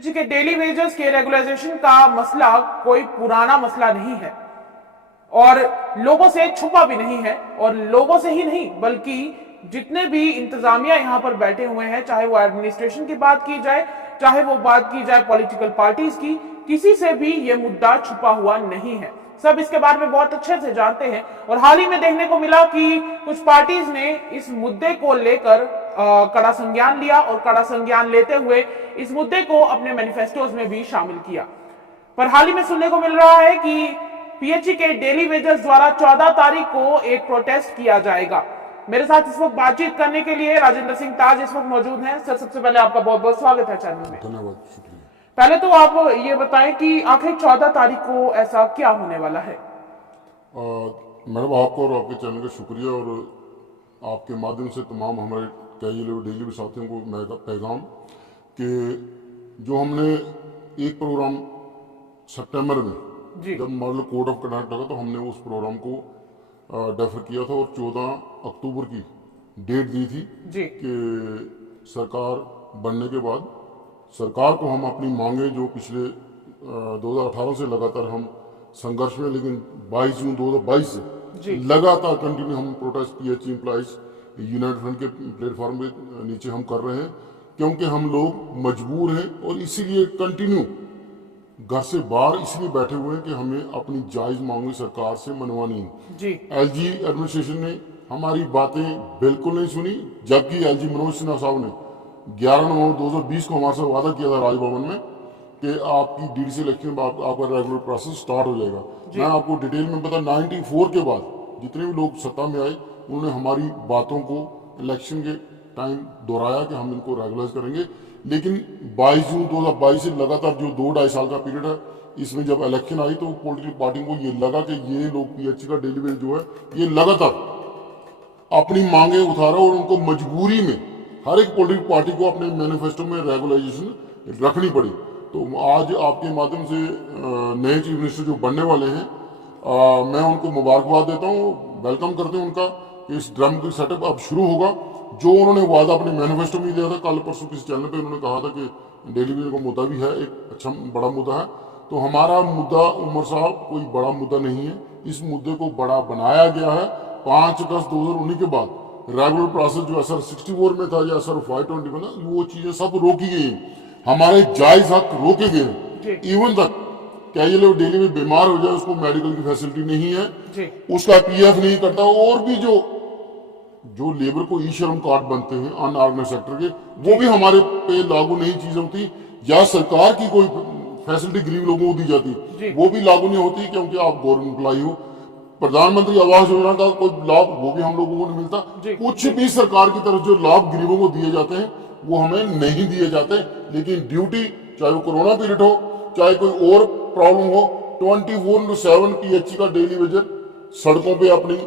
जी के daily wages के regularisation का मसला कोई पुराना मसला नहीं है और लोगों से छुपा भी नहीं है, और लोगों से ही नहीं बल्कि जितने भी इंतजामिया यहाँ पर बैठे हुए हैं, चाहे वो एडमिनिस्ट्रेशन की बात की जाए, चाहे वो बात की जाए पॉलिटिकल पार्टीज की, किसी से भी ये मुद्दा छुपा हुआ नहीं है। सब इसके बारे में बहुत अच्छे से जानते हैं। और हाल ही में देखने को मिला कि कुछ पार्टीज ने इस मुद्दे को लेकर कड़ा संज्ञान लिया और कड़ा संज्ञान लेते हुए इस मुद्दे को अपने मैनिफेस्टोज में भी शामिल किया। पर हाल ही में सुनने को मिल रहा है कि पीएचई के डेली वेजेस द्वारा 14 तारीख को एक प्रोटेस्ट किया जाएगा। मेरे साथ इस वक्त बातचीत करने के लिए राजेंद्र सिंह ताज इस वक्त मौजूद हैं। सर, सबसे पहले आपका बहुत बहुत स्वागत है चैनल में। धन्यवाद, शुक्रिया। पहले तो आप ये बताएं कि आखिर 14 तारीख को ऐसा क्या होने वाला है? मैडम, आपको और आपके चैनल का शुक्रिया, और आपके माध्यम से तमाम हमारे कैजुअल डेली साथियों को मेरा पैगाम कि जो हमने एक प्रोग्राम सितंबर में जब मॉडल कोड ऑफ कंडक्ट लगा तो हमने उस प्रोग्राम को डेफर किया था और 14 अक्टूबर की डेट दी थी कि सरकार बनने के बाद सरकार को हम अपनी मांगे जो पिछले 2018 से लगातार हम संघर्ष में, लेकिन 22 जून 2022 से लगातार कंटिन्यू हम protest PHE employees United front के प्लेटफॉर्म पे नीचे हम कर रहे हैं, क्योंकि हम लोग मजबूर हैं और इसीलिए कंटिन्यू घर से बाहर इसलिए बैठे हुए हैं कि हमें अपनी जायज मांगे सरकार से मनवानी है। एलजी एडमिनिस्ट्रेशन ने हमारी बातें बिल्कुल नहीं सुनी, जबकि एलजी मनोज सिन्हा साहब ने 11 नवंबर 2020 को हमारे साथ वादा किया था राजभवन में कि आपकी डीडीसी इलेक्शन आपका रेगुलर प्रोसेस स्टार्ट हो जाएगा। मैं आपको डिटेल में बता, 94 के बाद जितने भी लोग सत्ता में आए उन्होंने हमारी बातों को इलेक्शन के टाइम दोहराया कि हम इनको रेगुलराइज करेंगे, लेकिन 22 जून 2022 से लगातार जो 2-2.5 साल का पीरियड है, इसमें जब इलेक्शन आई तो पॉलिटिकल पार्टी को ये लगा कि ये लोग पीएचई का डेली वेज जो है ये लगातार अपनी मांगे उठा रहे और उनको मजबूरी में हर एक पॉलिटिकल पार्टी को अपने मैनिफेस्टो में रेगुलाइजेशन रखनी पड़ी। तो आज आपके माध्यम से नए चीफ मिनिस्टर जो बनने वाले हैं, मैं उनको मुबारकबाद देता हूँ, वेलकम करते हैं उनका कि इस ड्रम की सेटअप अब शुरू होगा। जो उन्होंने वादा अपने मैनिफेस्टो में दिया था, कल परसों किसी चैनल पे उन्होंने कहा था कि डेली वेज का मुद्दा भी है, एक अच्छा बड़ा मुद्दा है। तो हमारा मुद्दा उमर साहब कोई बड़ा मुद्दा नहीं है, इस मुद्दे को बड़ा बनाया गया है। 5 अगस्त 2019 के बाद रेगुलर प्रोसेस जो SR 64 में था या SR 520 में था, वो चीजें सब रोकी गई, हमारे जायज हक रोके गए। इवन तक कैजुअल डेली में बीमार हो जाए उसको मेडिकल की फैसिलिटी नहीं है, उसका पीएफ नहीं करता, और भी जो लेबर को ई श्रम कार्ड बनते हैं अनऑर्गेनाइज सेक्टर के, वो भी हमारे पे लागू नहीं चीजें होती, या सरकार की कोई फैसिलिटी गरीब लोगों को दी जाती वो भी लागू नहीं होती, क्योंकि आप गवर्नमेंट एम्प्लॉई हो। प्रधानमंत्री आवास योजना का कोई लाभ वो भी हम लोगों को नहीं मिलता। कुछ भी सरकार की तरफ जो लाभ गरीबों को दिए जाते हैं वो हमें नहीं दिए जाते, लेकिन ड्यूटी चाहे वो कोरोना पीरियड हो चाहे कोई और प्रॉब्लम हो, 24/7 पीएचई का डेली वेजर सड़कों पे अपनी,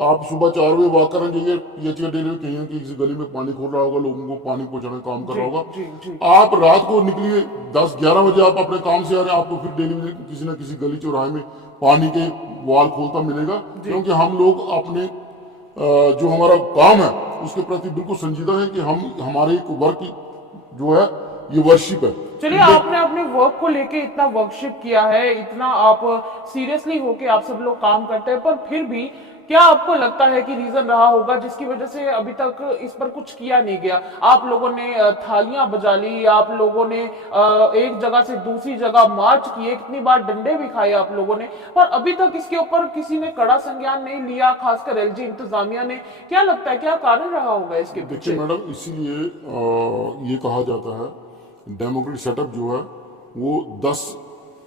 आप सुबह 4 बजे वॉक करने जाइए, पीएचई का डेली कहीं ना किसी गली में पानी खोल रहा होगा, लोगों को पानी पहुंचाने का काम कर रहा होगा। आप रात को निकलिए 10-11 बजे, आप अपने काम से आ रहे हैं, आपको फिर डेली वेजर किसी ना किसी गली चौराहे में पानी के वाल खोलता मिलेगा, क्योंकि हम लोग अपने जो हमारा काम है उसके प्रति बिल्कुल संजीदा है कि हम हमारे वर्क जो है ये वर्शिप है। चलिए, आपने अपने वर्क को लेके इतना वर्कशिप किया है, इतना आप सीरियसली होके आप सब लोग काम करते हैं, पर फिर भी क्या आपको लगता है कि रीजन रहा होगा जिसकी वजह से अभी तक इस पर कुछ किया नहीं गया? आप लोगों ने थालियां बजा ली, आप लोगों ने एक जगह से दूसरी जगह मार्च किए, कितनी बार डंडे भी खाए आप लोगों ने, पर अभी तक इसके ऊपर किसी ने कड़ा संज्ञान नहीं लिया, खासकर एलजी इंतजामिया ने। क्या लगता है क्या कारण रहा होगा इसके पीछे? देखिए मैडम, इसीलिए ये कहा जाता है डेमोक्रेटिक सेटअप जो है वो 10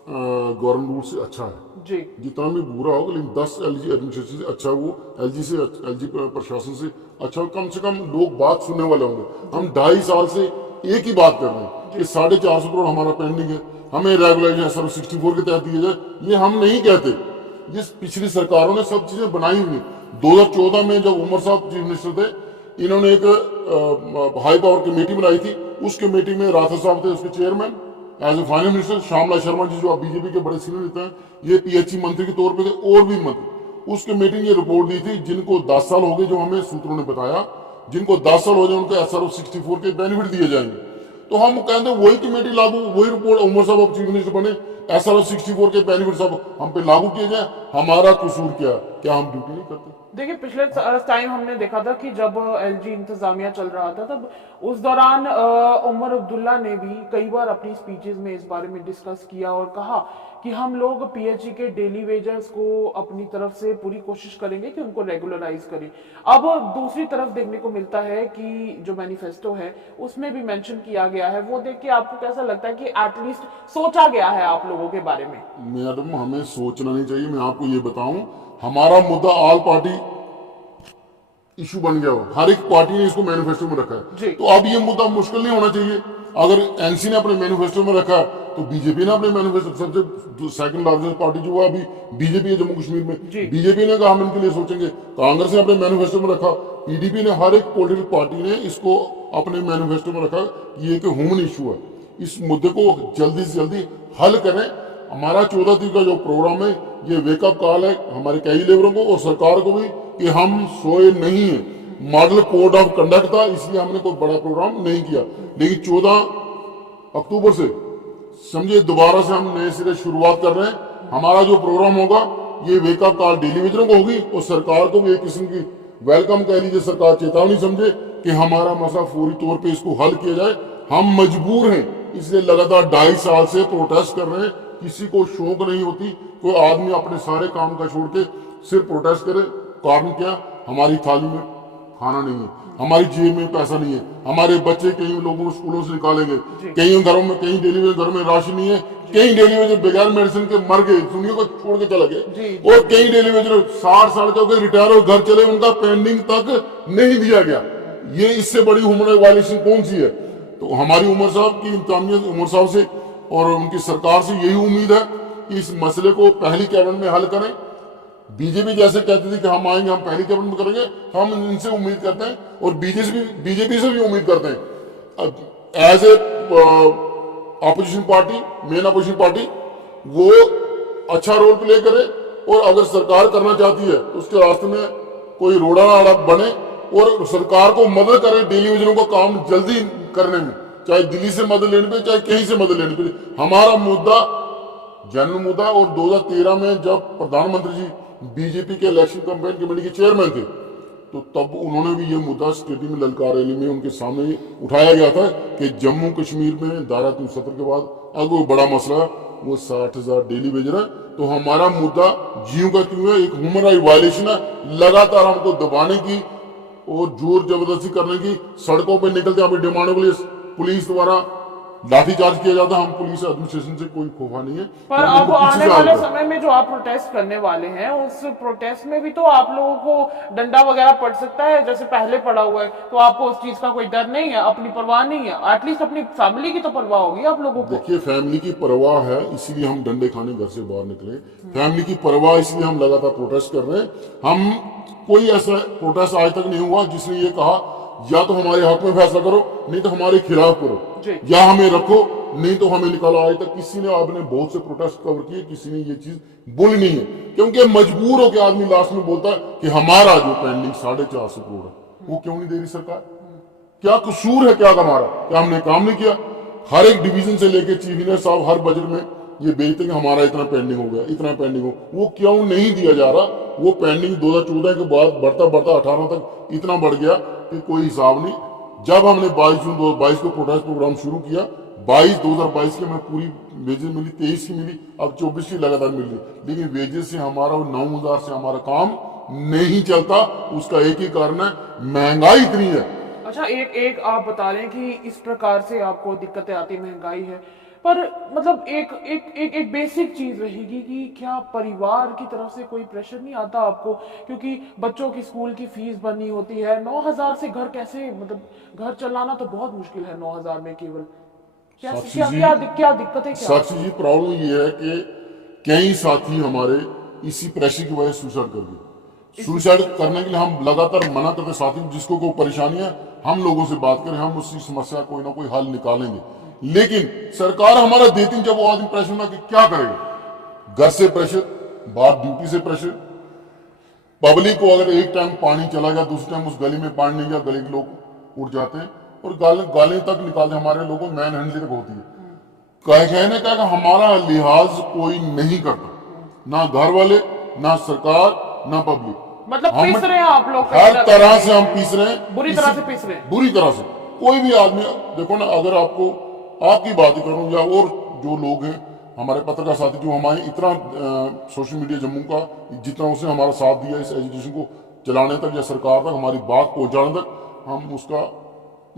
गवर्नमेंट रूल से अच्छा है जी, जितना भी बुरा होगा, लेकिन 10 एलजी एडमिनिस्ट्रेशन से अच्छा, वो एलजी प्रशासन से अच्छा, कम से कम लोग बात सुनने वाले होंगे। हम 2.5 साल से एक ही बात कर रहे हैं कि 450 करोड़ हमारा पेंडिंग है, हमें रेगुलाइजेशन SR 64 के तहत दिया जाए। ये हम नहीं कहते, ये पिछली सरकारों ने सब चीजें बनाई हुई। 2014 में जब उमर साहब चीफ मिनिस्टर थे, इन्होंने एक हाई पावर कमेटी बनाई थी, उस कमेटी में राठौर साहब थे उसके chairman, as a finance minister Shyamala Sharma ji जो आप बीजेपी के बड़े सीनियर नेता हैं, ये पीएचई मंत्री के तौर पे थे, और भी मंत्री। उस कमेटी ने रिपोर्ट दी थी, जिनको 10 साल हो गए, जो हमें सूत्रों ने बताया, जिनको 10 साल हो जाए उनको SR 64 के बेनिफिट दिए जाएंगे। तो हम कहते हैं वही कमेटी लागू, वही रिपोर्ट उमर साहब अब चीफ मिनिस्टर बने, SR 64 के बेनिफिट सब हम पे लागू किए जाए। हमारा कसूर क्या हम ड्यूटी नहीं करते? देखिए पिछले टाइम हमने देखा था कि जब LG इंतजामिया चल रहा था तब उस दौरान उमर अब्दुल्ला ने भी कई बार अपनी स्पीचेस में इस बारे में डिस्कस किया और कहा कि हम लोग PHE के डेली वेजर्स को अपनी तरफ से पूरी कोशिश करेंगे कि उनको रेगुलराइज करें। अब दूसरी तरफ देखने को मिलता है कि जो मैनिफेस्टो है उसमें भी मेंशन किया गया है, वो देख के आपको कैसा लगता है कि एटलीस्ट सोचा गया है आप लोगों के बारे में? मैडम हमें सोचना नहीं चाहिए। मैं आपको ये बताऊं, हमारा मुद्दा ऑल पार्टी इशू बन गया हो, हर एक पार्टी ने इसको मैनिफेस्टो में रखा है, तो अब ये मुद्दा मुश्किल नहीं होना चाहिए। अगर NC ने अपने मैनिफेस्टो में रखा है तो बीजेपी ने अपने मैनिफेस्टो, सबसे सेकंड लार्जेस्ट पार्टी जो है अभी बीजेपी है जम्मू कश्मीर में, बीजेपी ने कहा हम इनके लिए सोचेंगे। कांग्रेस ने अपने मैनिफेस्टो में रखा, PDP ने, हर एक पॉलिटिकल पार्टी ने इसको अपने मैनिफेस्टो में रखा। ये एक ह्यूमन इशू है, इस मुद्दे को जल्दी से जल्दी हल करें। हमारा 14 तारीख का जो प्रोग्राम है ये वेकअप कॉल है हमारे कई लेबरों को और सरकार को भी कि हम सोए नहीं है। मॉडल कोड ऑफ कंडक्ट था इसलिए हमने कोई बड़ा प्रोग्राम नहीं किया, लेकिन 14 अक्टूबर से समझिए दोबारा से हम नए सिरे शुरुआत कर रहे हैं। हमारा जो प्रोग्राम होगा ये वेकअप कॉल डेली वेजरों को होगी और सरकार को भी एक किस्म की वेलकम कह लीजिए, सरकार चेतावनी समझे कि हमारा मसला फौरी तौर पे इसको हल किया जाए। हम मजबूर हैं, इसलिए लगातार 2.5 साल से प्रोटेस्ट कर रहे हैं। किसी को शौक नहीं होती, कोई आदमी अपने सारे काम का छोड़ के सिर्फ प्रोटेस्ट करे। कारण क्या? हमारी थाली में खाना नहीं है, हमारी जेब में पैसा नहीं है, हमारे बच्चे कई लोगों को स्कूलों से निकालेंगे, कई घरों में, कई डेली घरों में राशन नहीं है, कई डेली वेजर बगैर मेडिसिन के मर गए, दुनिया को छोड़ के चले गए, और कई डेली वेजर 60 साल के हो गए, रिटायर हो घर चले, उनका पेंडिंग तक नहीं दिया गया। ये इससे बड़ी ह्यूमन राइट वायलेशन कौन सी है? तो हमारी उमर साहब की इंतजामिया, उमर साहब से और उनकी सरकार से यही उम्मीद है कि इस मसले को पहली कैबिनेट में हल करें। बीजेपी जैसे कहती थी कि हम आएंगे, हम पहली कैबिनेट में करेंगे, हम इनसे उम्मीद करते हैं और बीजेपी से भी उम्मीद करते हैं as a opposition party, main opposition party, वो अच्छा रोल प्ले करे और अगर सरकार करना चाहती है तो उसके रास्ते में कोई रोड़ा नाड़ा बने और सरकार को मदद करे डेली वेजरों को काम जल्दी करने में, चाहे दिल्ली से मदद लेने पे, चाहे कहीं से मदद लेने पे। हमारा मुद्दा जनरल मुद्दा, और 2013 में जब प्रधानमंत्री जी बीजेपी के इलेक्शन कैंपेन कमेटी के चेयरमैन थे तो तब उन्होंने भी ये मुद्दा स्टेडियम में ललकार रैली में उनके सामने उठाया गया था कि जम्मू कश्मीर में धारा 370 के बाद अगर कोई बड़ा मसला है वो 60,000 डेली वेजर है। तो हमारा मुद्दा जीव का क्यों है, एक ह्यूमन राइट वायलेशन है। लगातार हमको दबाने की और जोर जबरदस्ती करने की, सड़कों पर निकलते हमें डिमांडों के लिए पुलिस द्वारा लाठीचार्ज किया जाता है। हम पुलिस एडमिनिस्ट्रेशन से कोई खौफा नहीं है। पर अब आने वाले समय में जो आप प्रोटेस्ट करने वाले हैं उस प्रोटेस्ट में भी तो आप लोगों को डंडा वगैरह पड़ सकता है जैसे पहले पड़ा हुआ है, तो आपको उस चीज का कोई डर नहीं है, अपनी परवाह नहीं है? एटलीस्ट अपनी फैमिली की तो परवाह होगी आप लोगों को। देखिए फैमिली की परवाह है इसीलिए हम डंडे खाने घर से बाहर निकले, फैमिली की परवाह इसलिए हम लगातार प्रोटेस्ट कर रहे हैं। हम कोई ऐसा प्रोटेस्ट आज तक नहीं हुआ जिसने ये कहा या तो हमारे हक में फैसला करो नहीं तो हमारे खिलाफ करो, या हमें रखो नहीं तो हमें निकालो। आज तक किसी ने, आपने बहुत से प्रोटेस्ट कवर किए, किसी ने ये चीज बोली नहीं है, क्योंकि मजबूर हो के आदमी लास्ट में बोलता है कि हमारा जो पेंडिंग 450 करोड़ है वो क्यों नहीं दे रही सरकार? क्या कसूर है क्या हमारा? क्या हमने काम नहीं किया? हर एक डिवीजन से लेके चीफ इंजीनियर साहब हर बजट में ये बेचते हैं कि हमारा इतना पेंडिंग हो गया, इतना पेंडिंग हो, वो क्यों नहीं दिया जा रहा? वो पेंडिंग 2014 के बाद बढ़ता बढ़ता 18 तक इतना बढ़ गया कि कोई हिसाब नहीं। जब हमने 22 जून 2022 को प्रोटेस्ट प्रोग्राम शुरू किया, 2022 की हमें पूरी वेजेस मिली, 23 की मिली, अब 24 की लगातार मिल रही, लेकिन वेजेस से हमारा 9,000 से हमारा काम नहीं चलता। उसका एक ही कारण है, महंगाई इतनी है। अच्छा, एक आप बता रहे हैं कि इस प्रकार से आपको दिक्कतें आती, महंगाई है, पर मतलब एक बेसिक चीज रहेगी कि क्या परिवार की तरफ से कोई प्रेशर नहीं आता आपको? क्योंकि बच्चों की स्कूल की फीस भरनी होती है, 9,000 से घर कैसे, मतलब घर चलाना तो बहुत मुश्किल है 9,000 में केवल। क्या दिक्कत है? साक्षी जी, प्रॉब्लम ये है कि कई साथी हमारे इसी प्रेशर की वजह से सुसाइड कर गए। सुसाइड करने के लिए हम लगातार मना करते, साथी जिसको कोई परेशानी है हम लोगों से बात करें, हम उसी समस्या कोई ना कोई हल निकालेंगे। लेकिन सरकार हमारा देती, जब वो आदमी प्रेशर ना कि क्या करेगा? घर से प्रेशर, बाहर ड्यूटी से प्रेशर, पब्लिक को अगर एक टाइम पानी चला गया, दूसरे टाइम उस गली में पानी नहीं गया, गली के लोग उठ जाते हैं और गाली तक निकालते, हमारे लोगों में मैन हैंडलिंग तक होती है। कहने का कि हमारा लिहाज कोई नहीं करता, ना घर वाले, ना सरकार, ना पब्लिक। मतलब हम पीस रहे हैं आप लोग, हर तरह से हम पीस रहे हैं, बुरी तरह से पीस रहे हैं। बुरी तरह से। कोई भी आदमी देखो ना, अगर आपको आपकी बात करूं या और जो लोग हैं हमारे पत्रकार साथी जो हमारे इतना सोशल मीडिया जम्मू का जितना उसने हमारा साथ दिया इस एजुकेशन को चलाने तक या सरकार तक हमारी बात पहुंचाने तक, हम उसका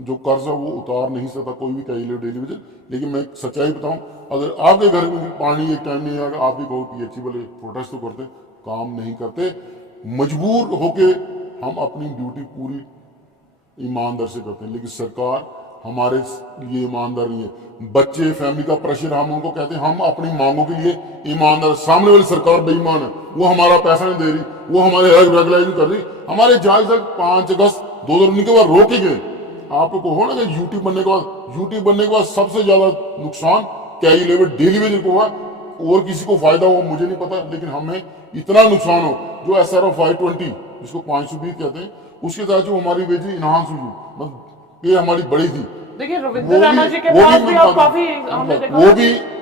जो कर्ज है वो उतार नहीं सकता कोई भी डेली वेजेस। लेकिन मैं सच्चाई बताऊं, अगर आपके घर में पानी एक टाइम नहीं आएगा, आप भी कहो पीएचई वाले प्रोटेस्ट तो करते, काम नहीं करते, मजबूर होके हम अपनी ड्यूटी पूरी ईमानदार से करते हैं। लेकिन सरकार हमारे लिए ईमानदार नहीं है। बच्चे फैमिली का प्रेशर, हम उनको कहते हैं हम अपनी मांगों के लिए ईमानदार। सामने वाली सरकार बेईमान है, वो हमारा पैसा नहीं दे रही, वो हमारे रेगुलाइज कर रही। हमारे जहाज तक 5 अगस्त 2019 के बाद रोके गए। आप लोग को हो ना कि यूट्यूब बनने के बाद सबसे ज्यादा नुकसान कैरी लेबर डेली वेज को हुआ, और किसी को फायदा हो मुझे नहीं पता, लेकिन हमें इतना नुकसान हो जो SRO 520 जिसको 520 कहते हैं, उसके साथ जो हमारी वेजेस इनहांस हुई, मतलब ये हमारी बड़ी थी। देखिए रविंद्र राणा जी के पास भी आप काफी हमने देखा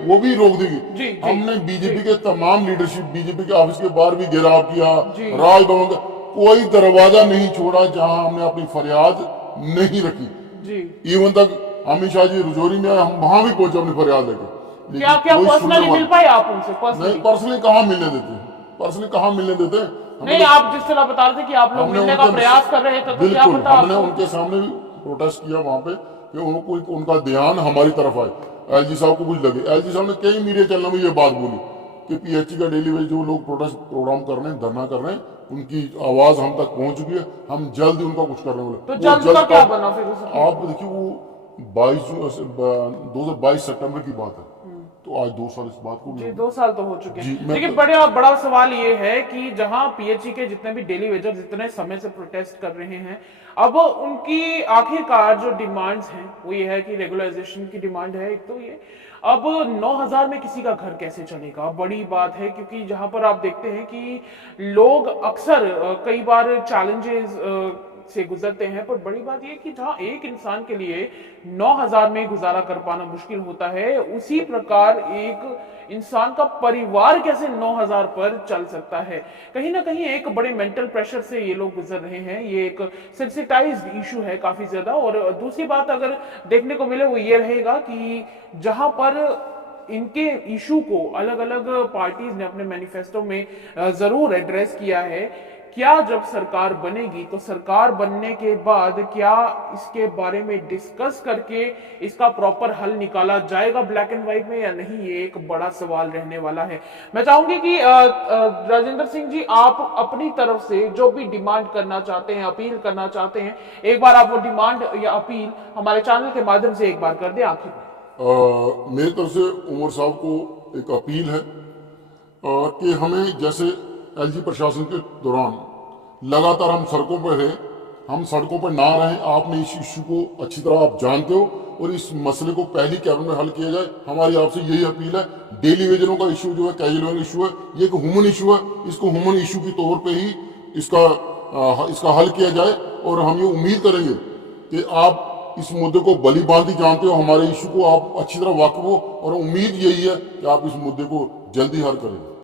वो भी रोक देगी। जी, हमने बीजेपी के तमाम लीडरशिप, बीजेपी के ऑफिस के बाहर भी घेराव किया, राजभवन का कोई दरवाजा नहीं छोड़ा जहां हमने अपनी फरियाद नहीं रखी जी। इवन तक अमित शाह जी रजौरी में आए, हम वहां भी पहुंचे अपनी फरियाद लेके। क्या पर्सनली मिल पाए आप उनसे? नहीं, पर्सनली कहाँ मिलने देते, पर्सनली कहाँ मिलने देते। नहीं, आप जिस तरह बता रहे थे कि आप लोग मिलने का प्रयास कर रहे थे, तो क्या पता हमने उनके सामने भी प्रोटेस्ट किया वहां पे कि उनका ध्यान हमारी तरफ आए। एलजी साहब को कुछ लगे, एलजी साहब ने कई मीडिया चैनलों में ये बात बोली कि पीएचई का डेली वेज जो लोग प्रोटेस्ट प्रोग्राम कर रहे हैं, धरना कर रहे हैं, उनकी आवाज हम तक पहुंच चुकी है, हम जल्द ही उनका कुछ करने वाले। तो जल्द का क्या बना फिर? आप देखिए वो 2022 सितंबर की बात है, तो आज 2 साल इस बात को जी 2 साल तो हो चुके हैं। लेकिन बड़ा सवाल ये है कि जहां पीएचई के जितने भी डेली वेजर जितने समय से प्रोटेस्ट कर रहे हैं, अब उनकी आखिरकार जो डिमांड्स हैं वो ये है कि रेगुलराइजेशन की डिमांड है। एक तो ये अब 9,000 में किसी का घर कैसे चलेगा, बड़ी बात है। क्योंकि जहां पर आप देखते हैं कि लोग अक्सर कई बार चैलेंजेस से गुजरते हैं, पर बड़ी बात यह कि जहां एक इंसान के लिए 9,000 में गुजारा कर पाना मुश्किल होता है, उसी प्रकार एक इंसान का परिवार कैसे 9,000 पर चल सकता है। कहीं ना कहीं एक बड़े मेंटल प्रेशर से ये लोग गुजर रहे हैं। ये एक सेंसिटाइज्ड इशू है काफी ज्यादा। और दूसरी बात अगर देखने को मिले वो ये रहेगा कि जहां पर इनके इशू को अलग अलग पार्टीज ने अपने मैनिफेस्टो में जरूर एड्रेस किया है, क्या जब सरकार बनेगी तो सरकार बनने के बाद क्या इसके बारे में डिस्कस करके इसका प्रॉपर हल निकाला जाएगा ब्लैक एंड व्हाइट में या नहीं, ये एक बड़ा सवाल रहने वाला है। मैं चाहूंगी कि राजेंद्र सिंह जी, आप अपनी तरफ से जो भी डिमांड करना चाहते हैं, अपील करना चाहते हैं, एक बार आप वो डिमांड या अपील हमारे चैनल के माध्यम से एक बार कर दें आखिर में। मेरी तरफ से उमर साहब को एक अपील है कि हमें जैसे एलजी प्रशासन के दौरान लगातार हम सड़कों पर रहे, हम सड़कों पर ना रहें। आपने इस इशू को अच्छी तरह आप जानते हो और इस मसले को पहली कैबिनेट में हल किया जाए। हमारी आपसे यही अपील है। डेली वेजरों का इशू जो है, कैजुअल इशू है, ये एक ह्यूमन इशू है, इसको ह्यूमन इशू के तौर पे ही इसका हल किया जाए। और हम ये उम्मीद करेंगे कि आप इस मुद्दे को भली भांति जानते हो, हमारे इशू को आप अच्छी तरह वाकिफ हो, और उम्मीद यही है कि आप इस मुद्दे को जल्दी हल करेंगे।